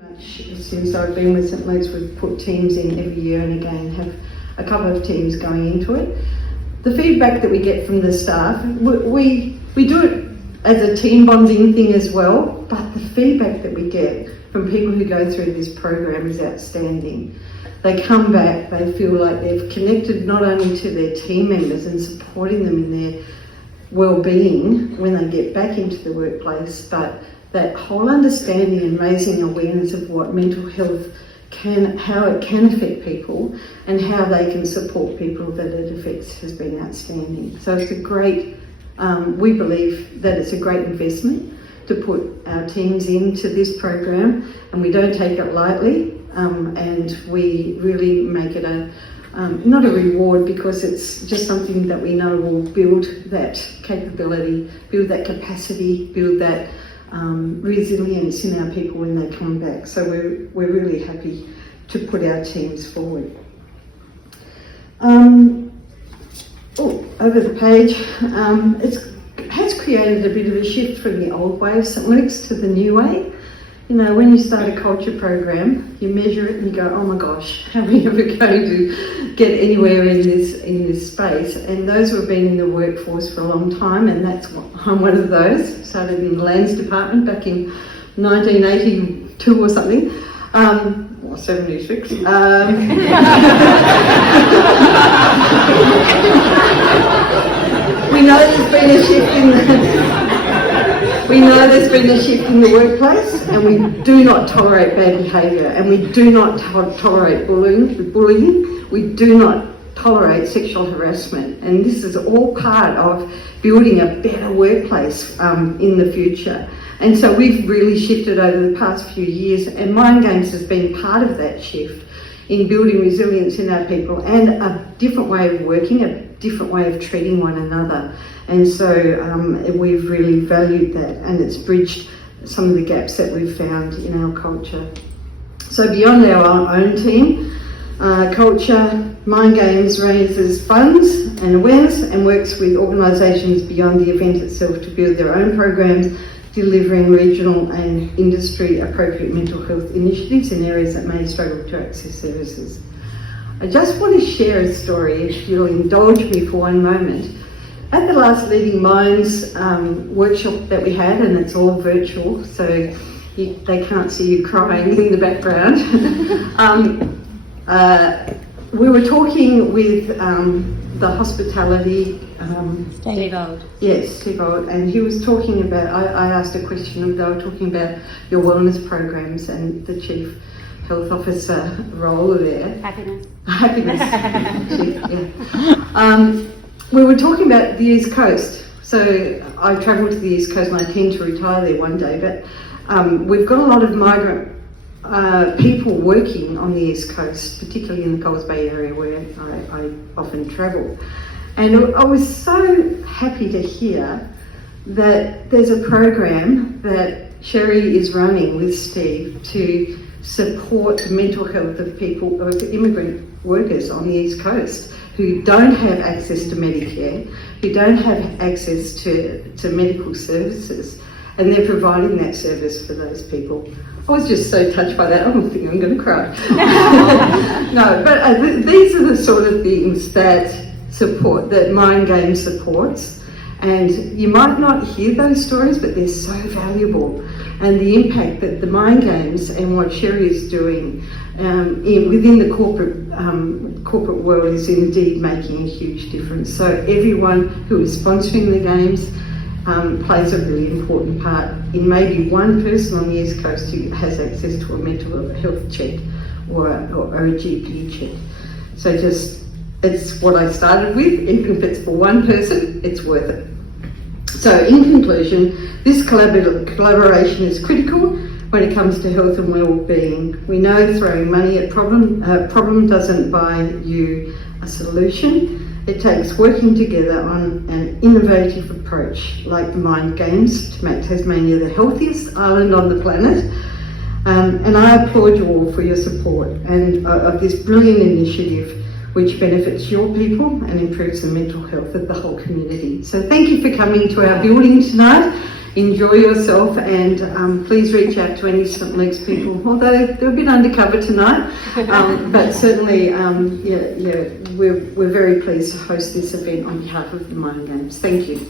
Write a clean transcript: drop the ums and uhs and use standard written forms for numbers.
Much since I've been with St Luke's, we've put teams in every year and again have a couple of teams going into it. The feedback that we get from the staff, we do it as a team bonding thing as well, but the feedback that we get from people who go through this program is outstanding. They come back, they feel like they've connected not only to their team members and supporting them in their well-being when they get back into the workplace, but that whole understanding and raising awareness of what mental health how it can affect people and how they can support people that it affects has been outstanding. So it's a great, we believe that it's a great investment to put our teams into this program, and we don't take it lightly, and we really make it not a reward, because it's just something that we know will build that capability, build that capacity, build that resilience in our people when they come back. So we're really happy to put our teams forward. Over the page, it has created a bit of a shift from the old way of St Luke's to the new way. You know, when you start a culture program, you measure it and you go, oh my gosh, how are we ever going to get anywhere in this space? And those who have been in the workforce for a long time, and I'm one of those, started in the lands department back in 1982 or something, or 76. We know there's been a shift in the workplace, and we do not tolerate bad behaviour, and we do not tolerate bullying. We do not tolerate sexual harassment, and this is all part of building a better workplace in the future. And so we've really shifted over the past few years, and Mind Games has been part of that shift in building resilience in our people and a different way of working, a different way of treating one another. And so we've really valued that, and it's bridged some of the gaps that we've found in our culture. So beyond our own team, culture, Mind Games raises funds and awareness and works with organisations beyond the event itself to build their own programs, delivering regional and industry appropriate mental health initiatives in areas that may struggle to access services. I just want to share a story, if you'll indulge me for one moment. At the last Leading Minds workshop that we had, and it's all virtual, so they can't see you crying in the background, we were talking with the hospitality... Steve Old. Yes, Steve Old, and he was talking about, I asked a question, and they were talking about your wellness programs and the Chief Health Officer role there. Happiness. Yeah. We were talking about the East Coast. So I travelled to the East Coast and I tend to retire there one day, but we've got a lot of migrant people working on the East Coast, particularly in the Coles Bay area where I often travel. And I was so happy to hear that there's a program that Sherry is running with Steve to support the mental health of people, of immigrant workers on the East Coast who don't have access to Medicare, who don't have access to medical services, and they're providing that service for those people. I was just so touched by that, I don't think I'm going to cry. No, but these are the sort of things that Mind Games supports, and you might not hear those stories, but they're so valuable. And the impact that the Mind Games and what Sherry is doing within the corporate world is indeed making a huge difference. So everyone who is sponsoring the games plays a really important part in maybe one person on the East Coast who has access to a mental health check or a GP check. So it's what I started with. Even if it's for one person, it's worth it. So in conclusion, this collaboration is critical when it comes to health and well-being. We know throwing money at problem doesn't buy you a solution. It takes working together on an innovative approach like the Mind Games to make Tasmania the healthiest island on the planet. And I applaud you all for your support and of this brilliant initiative which benefits your people and improves the mental health of the whole community. So thank you for coming to our building tonight enjoy yourself, and please reach out to any St Luke's people, although they're a bit undercover tonight, but certainly we're very pleased to host this event on behalf of the Minor Games. Thank you.